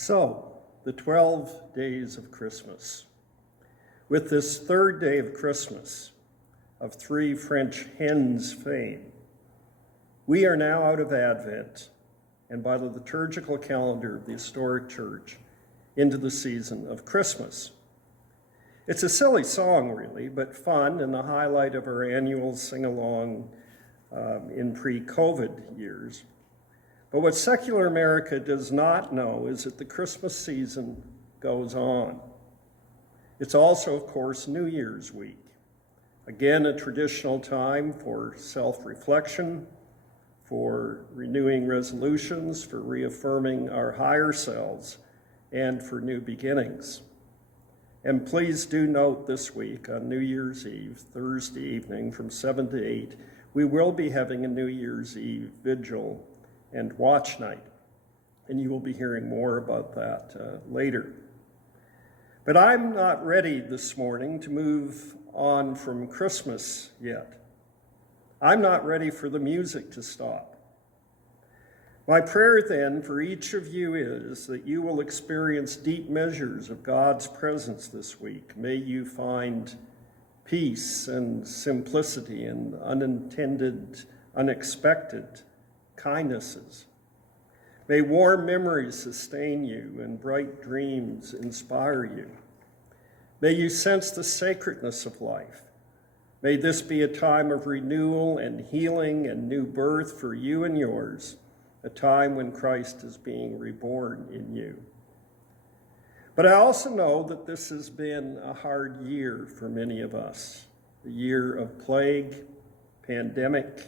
So, the 12 days of Christmas. With this third day of Christmas, of three French hens' fame, we are now out of Advent, and by the liturgical calendar of the historic church, into the season of Christmas. It's a silly song, really, but fun, and the highlight of our annual sing-along in pre-COVID years. But what secular America does not know is that the Christmas season goes on. It's also, of course, New Year's week. Again, a traditional time for self-reflection, for renewing resolutions, for reaffirming our higher selves, and for new beginnings. And please do note this week on New Year's Eve, Thursday evening from 7 to 8, we will be having a New Year's Eve vigil and watch night. And you will be hearing more about that later. But I'm not ready this morning to move on from Christmas yet. I'm not ready for the music to stop. My prayer then for each of you is that you will experience deep measures of God's presence this week. May you find peace and simplicity and unintended, unexpected kindnesses. May warm memories sustain you and bright dreams inspire you. May you sense the sacredness of life. May this be a time of renewal and healing and new birth for you and yours, a time when Christ is being reborn in you. But I also know that this has been a hard year for many of us, a year of plague, pandemic,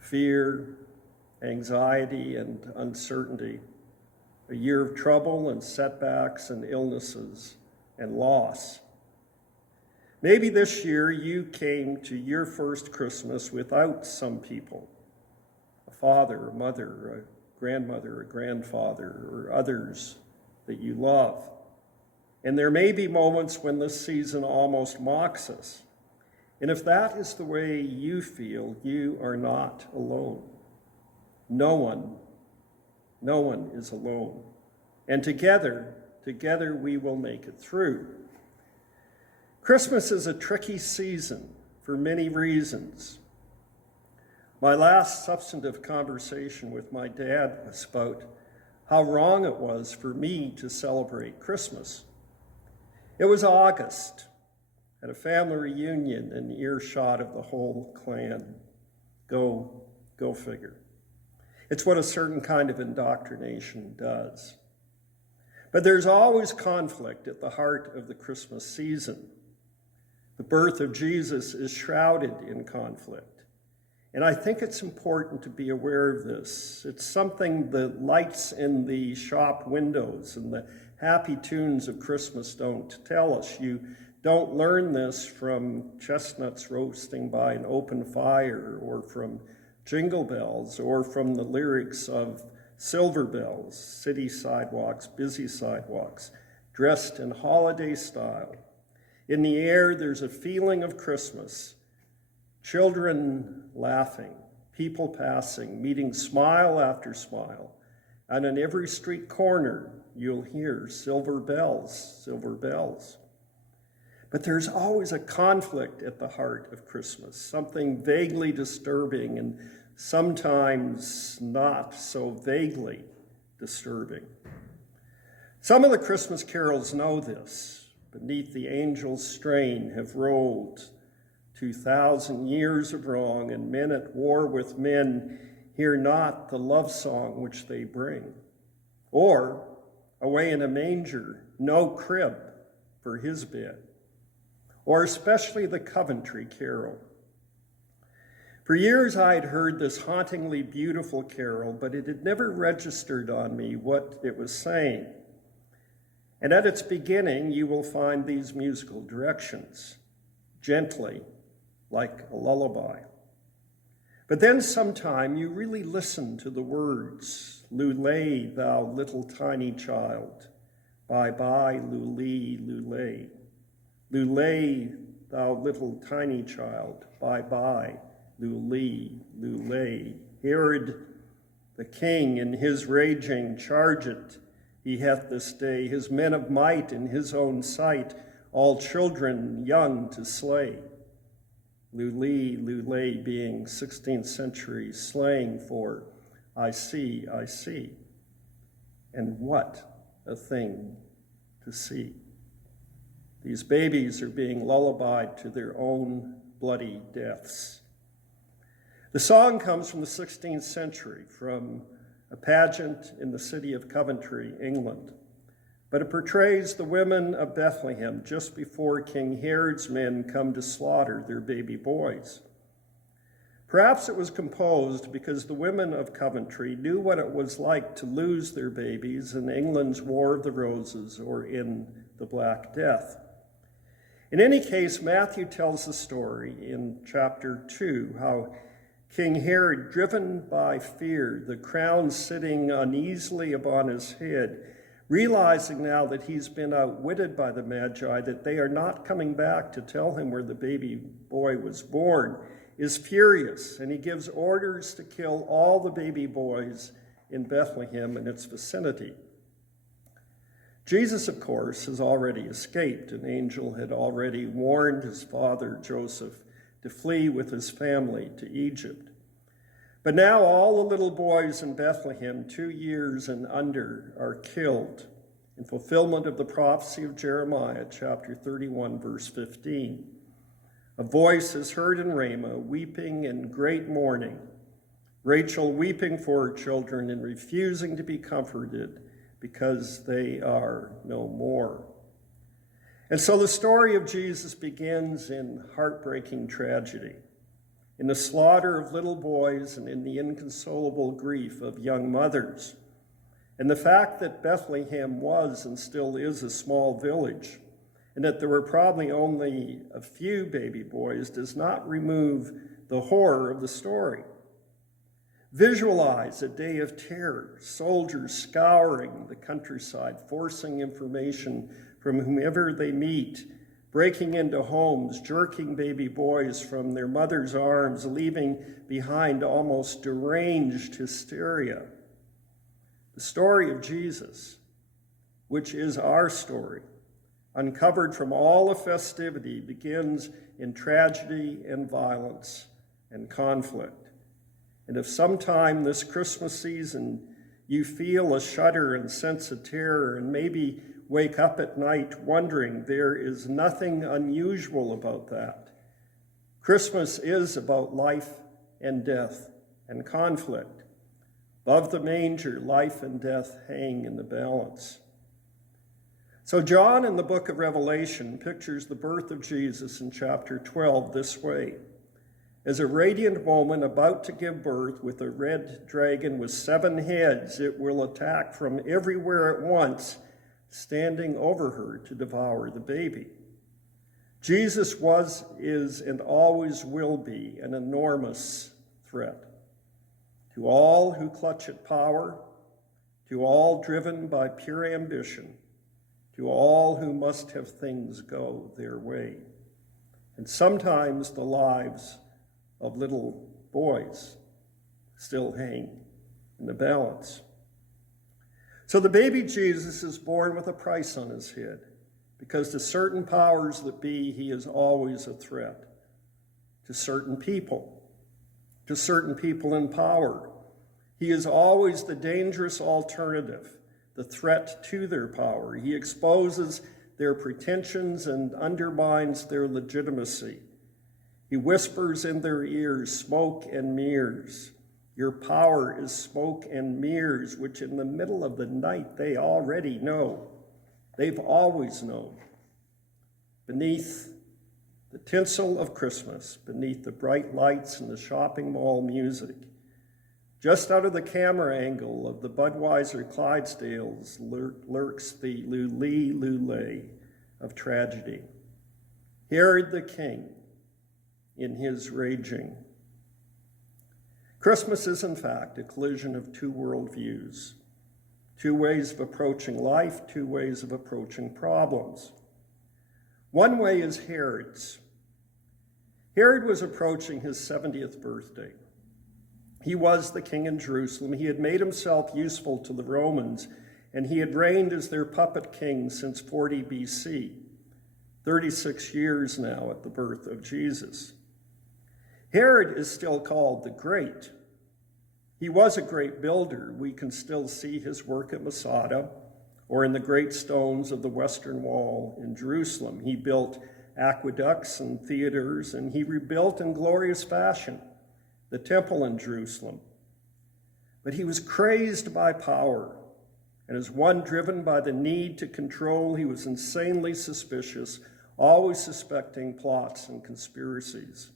fear, anxiety, and uncertainty, a year of trouble and setbacks and illnesses and loss. Maybe this year you came to your first Christmas without some people, a father, a mother, a grandmother, a grandfather, or others that you love. And there may be moments when this season almost mocks us. And if that is the way you feel, you are not alone. No one is alone. And together we will make it through. Christmas is a tricky season for many reasons. My last substantive conversation with my dad was about how wrong it was for me to celebrate Christmas. It was August, at a family reunion and earshot of the whole clan. Go figure. It's what a certain kind of indoctrination does. But there's always conflict at the heart of the Christmas season. The birth of Jesus is shrouded in conflict. And I think it's important to be aware of this. It's something the lights in the shop windows and the happy tunes of Christmas don't tell us. You don't learn this from chestnuts roasting by an open fire or from jingle bells or from the lyrics of Silver Bells, city sidewalks, busy sidewalks, dressed in holiday style. In the air, there's a feeling of Christmas. Children laughing, people passing, meeting smile after smile. And in every street corner, you'll hear silver bells, silver bells. But there's always a conflict at the heart of Christmas, something vaguely disturbing and sometimes not so vaguely disturbing. Some of the Christmas carols know this. Beneath the angel's strain have rolled 2,000 years of wrong, and men at war with men hear not the love song which they bring. Or, away in a manger, no crib for his bed. Or especially the Coventry Carol. For years I had heard this hauntingly beautiful carol, but it had never registered on me what it was saying. And at its beginning, you will find these musical directions, gently, like a lullaby. But then sometime you really listen to the words, Lulay, thou little tiny child, bye-bye, Lulay, Lulay. Lulay, thou little tiny child, bye-bye, Lulay, Lulay. Herod the king in his raging charged He hath this day his men of might in his own sight, all children young to slay. Lule being 16th century slang for I see, I see. And what a thing to see. These babies are being lullabied to their own bloody deaths. The song comes from the 16th century, from a pageant in the city of Coventry, England. But it portrays the women of Bethlehem just before King Herod's men come to slaughter their baby boys. Perhaps it was composed because the women of Coventry knew what it was like to lose their babies in England's War of the Roses or in the Black Death. In any case, Matthew tells the story in chapter 2, how King Herod, driven by fear, the crown sitting uneasily upon his head, realizing now that he's been outwitted by the Magi, that they are not coming back to tell him where the baby boy was born, is furious, and he gives orders to kill all the baby boys in Bethlehem and its vicinity. Jesus, of course, has already escaped. An angel had already warned his father, Joseph, to flee with his family to Egypt. But now all the little boys in Bethlehem, 2 years and under, are killed in fulfillment of the prophecy of Jeremiah, chapter 31, verse 15. A voice is heard in Ramah, weeping in great mourning, Rachel weeping for her children and refusing to be comforted because they are no more. And so the story of Jesus begins in heartbreaking tragedy, in the slaughter of little boys and in the inconsolable grief of young mothers. And the fact that Bethlehem was and still is a small village, and that there were probably only a few baby boys, does not remove the horror of the story. Visualize a day of terror, soldiers scouring the countryside, forcing information from whomever they meet, breaking into homes, jerking baby boys from their mother's arms, leaving behind almost deranged hysteria. The story of Jesus, which is our story, uncovered from all the festivity, begins in tragedy and violence and conflict. And if sometime this Christmas season you feel a shudder and sense of terror and maybe wake up at night wondering, there is nothing unusual about that. Christmas is about life and death and conflict. Above the manger, life and death hang in the balance. So John in the book of Revelation pictures the birth of Jesus in chapter 12 this way: as a radiant woman about to give birth with a red dragon with 7 heads, it will attack from everywhere at once, standing over her to devour the baby. Jesus was, is, and always will be an enormous threat to all who clutch at power, to all driven by pure ambition, to all who must have things go their way, and sometimes the lives of little boys still hang in the balance. So the baby Jesus is born with a price on his head, because to certain powers that be, he is always a threat. To certain people in power, he is always the dangerous alternative, the threat to their power. He exposes their pretensions and undermines their legitimacy. He whispers in their ears, smoke and mirrors. Your power is smoke and mirrors, which in the middle of the night they already know. They've always known. Beneath the tinsel of Christmas, beneath the bright lights and the shopping mall music, just out of the camera angle of the Budweiser Clydesdales lurks the lule of tragedy. Herod the king in his raging. Christmas is, in fact, a collision of 2 worldviews, 2 ways of approaching life, 2 ways of approaching problems. One way is Herod's. Herod was approaching his 70th birthday. He was the king in Jerusalem. He had made himself useful to the Romans, and he had reigned as their puppet king since 40 BC, 36 years now at the birth of Jesus. Herod is still called the Great. He was a great builder. We can still see his work at Masada or in the great stones of the Western Wall in Jerusalem. He built aqueducts and theaters, and he rebuilt in glorious fashion the temple in Jerusalem. But he was crazed by power, and as one driven by the need to control, he was insanely suspicious, always suspecting plots and conspiracies,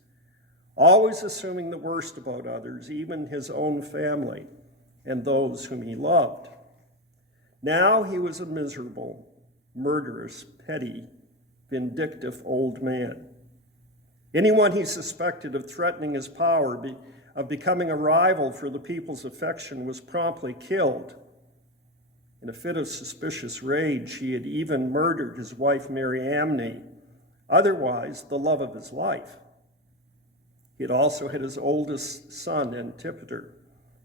always assuming the worst about others, even his own family and those whom he loved. Now he was a miserable, murderous, petty, vindictive old man. Anyone he suspected of threatening his power, of becoming a rival for the people's affection, was promptly killed. In a fit of suspicious rage, he had even murdered his wife Mariamne, otherwise the love of his life. He had also had his oldest son, Antipater,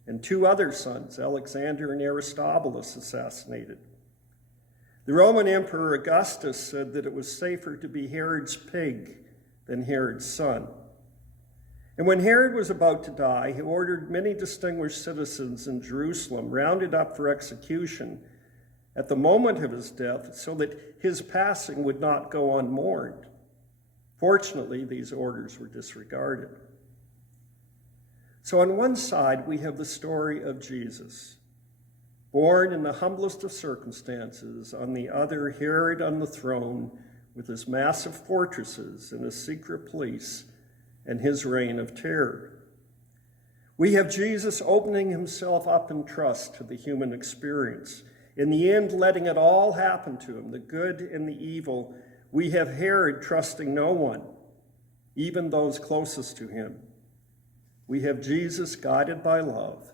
and two other sons, Alexander and Aristobulus, assassinated. The Roman Emperor Augustus said that it was safer to be Herod's pig than Herod's son. And when Herod was about to die, he ordered many distinguished citizens in Jerusalem rounded up for execution at the moment of his death so that his passing would not go unmourned. Fortunately, these orders were disregarded. So on one side, we have the story of Jesus, born in the humblest of circumstances. On the other, Herod on the throne with his massive fortresses and his secret police and his reign of terror. We have Jesus opening himself up in trust to the human experience, in the end letting it all happen to him, the good and the evil. We have Herod trusting no one, even those closest to him. We have Jesus guided by love,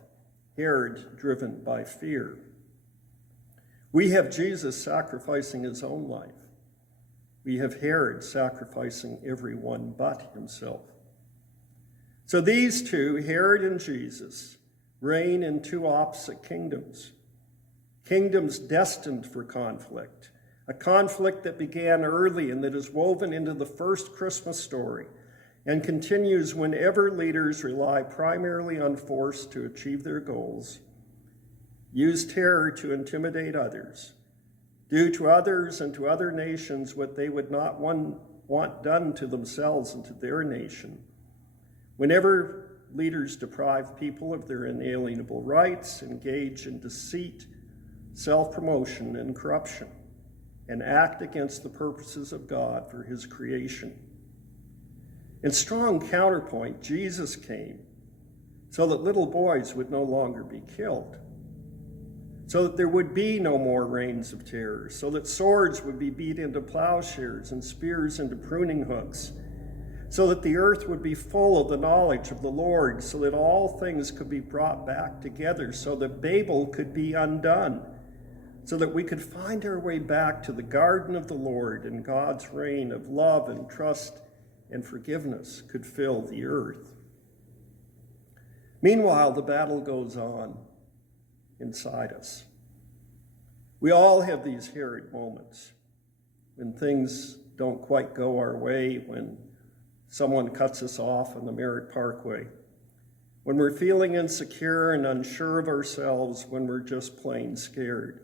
Herod driven by fear. We have Jesus sacrificing his own life. We have Herod sacrificing everyone but himself. So these two, Herod and Jesus, reign in two opposite kingdoms, kingdoms destined for conflict, a conflict that began early and that is woven into the first Christmas story and continues whenever leaders rely primarily on force to achieve their goals, use terror to intimidate others, do to others and to other nations what they would not want done to themselves and to their nation. Whenever leaders deprive people of their inalienable rights, engage in deceit, self-promotion, and corruption, and act against the purposes of God for his creation. In strong counterpoint, Jesus came so that little boys would no longer be killed, so that there would be no more reigns of terror, so that swords would be beat into plowshares and spears into pruning hooks, so that the earth would be full of the knowledge of the Lord, so that all things could be brought back together, so that Babel could be undone, so that we could find our way back to the garden of the Lord, and God's reign of love and trust and forgiveness could fill the earth. Meanwhile, the battle goes on inside us. We all have these Herod moments when things don't quite go our way, when someone cuts us off on the Merritt Parkway, when we're feeling insecure and unsure of ourselves, when we're just plain scared.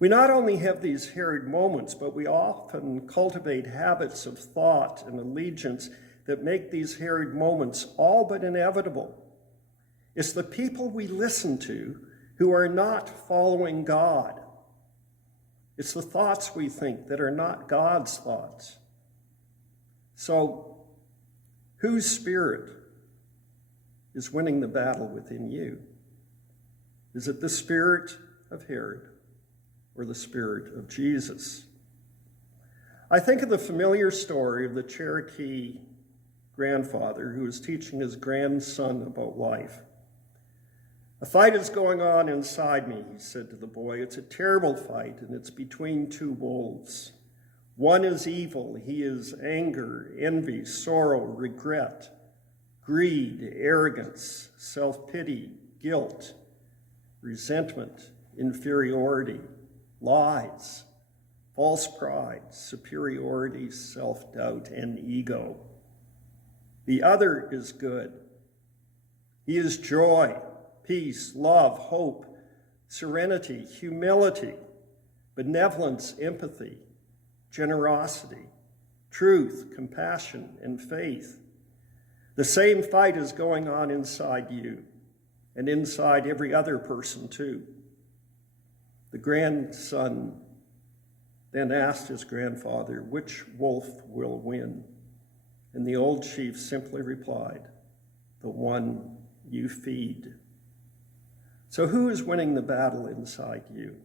We not only have these Herod moments, but we often cultivate habits of thought and allegiance that make these Herod moments all but inevitable. It's the people we listen to who are not following God. It's the thoughts we think that are not God's thoughts. So, whose spirit is winning the battle within you? Is it the spirit of Herod or the spirit of Jesus? I think of the familiar story of the Cherokee grandfather who is teaching his grandson about life. "A fight is going on inside me," he said to the boy. "It's a terrible fight, and it's between two wolves. One is evil. He is anger, envy, sorrow, regret, greed, arrogance, self-pity, guilt, resentment, inferiority, lies, false pride, superiority, self-doubt, and ego. The other is good. He is joy, peace, love, hope, serenity, humility, benevolence, empathy, generosity, truth, compassion, and faith. The same fight is going on inside you and inside every other person too. The grandson then asked his grandfather, which wolf will win? And the old chief simply replied, the one you feed. So who is winning the battle inside you?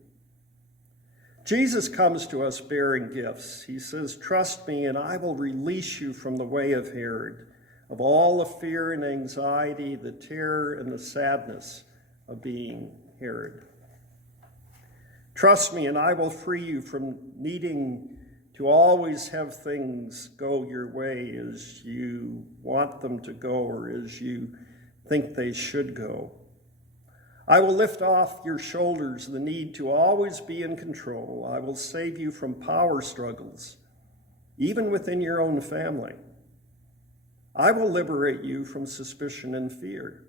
Jesus comes to us bearing gifts. He says, trust me and I will release you from the way of Herod, of all the fear and anxiety, the terror and the sadness of being Herod. Trust me and I will free you from needing to always have things go your way as you want them to go or as you think they should go. I will lift off your shoulders the need to always be in control. I will save you from power struggles, even within your own family. I will liberate you from suspicion and fear.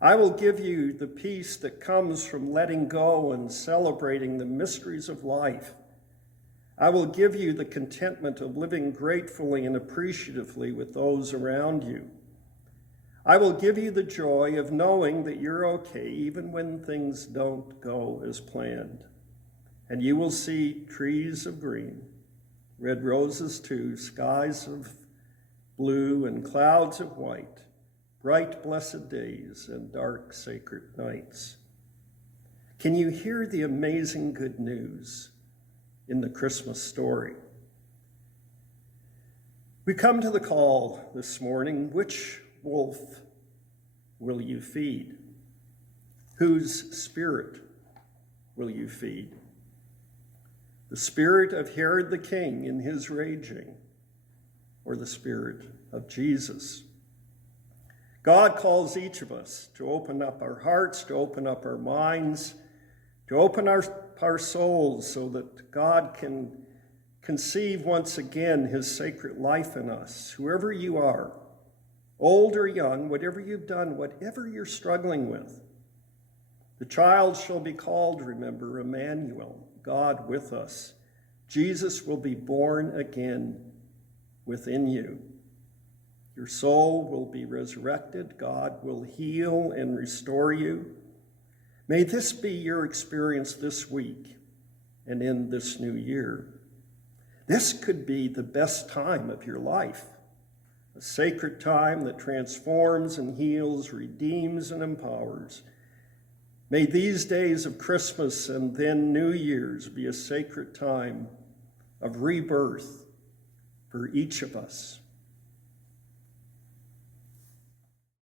I will give you the peace that comes from letting go and celebrating the mysteries of life. I will give you the contentment of living gratefully and appreciatively with those around you. I will give you the joy of knowing that you're okay even when things don't go as planned. And you will see trees of green, red roses too, skies of blue and clouds of white, bright blessed days and dark sacred nights. Can you hear the amazing good news in the Christmas story? We come to the call this morning, which wolf will you feed? Whose spirit will you feed? The spirit of Herod the king in his raging, or the spirit of Jesus? God calls each of us to open up our hearts, to open up our minds, to open our souls so that God can conceive once again his sacred life in us. Whoever you are, old or young, whatever you've done, whatever you're struggling with, the child shall be called, remember, Emmanuel, God with us. Jesus will be born again within you. Your soul will be resurrected. God will heal and restore you. May this be your experience this week and in this new year. This could be the best time of your life, a sacred time that transforms and heals, redeems and empowers. May these days of Christmas and then New Year's be a sacred time of rebirth for each of us.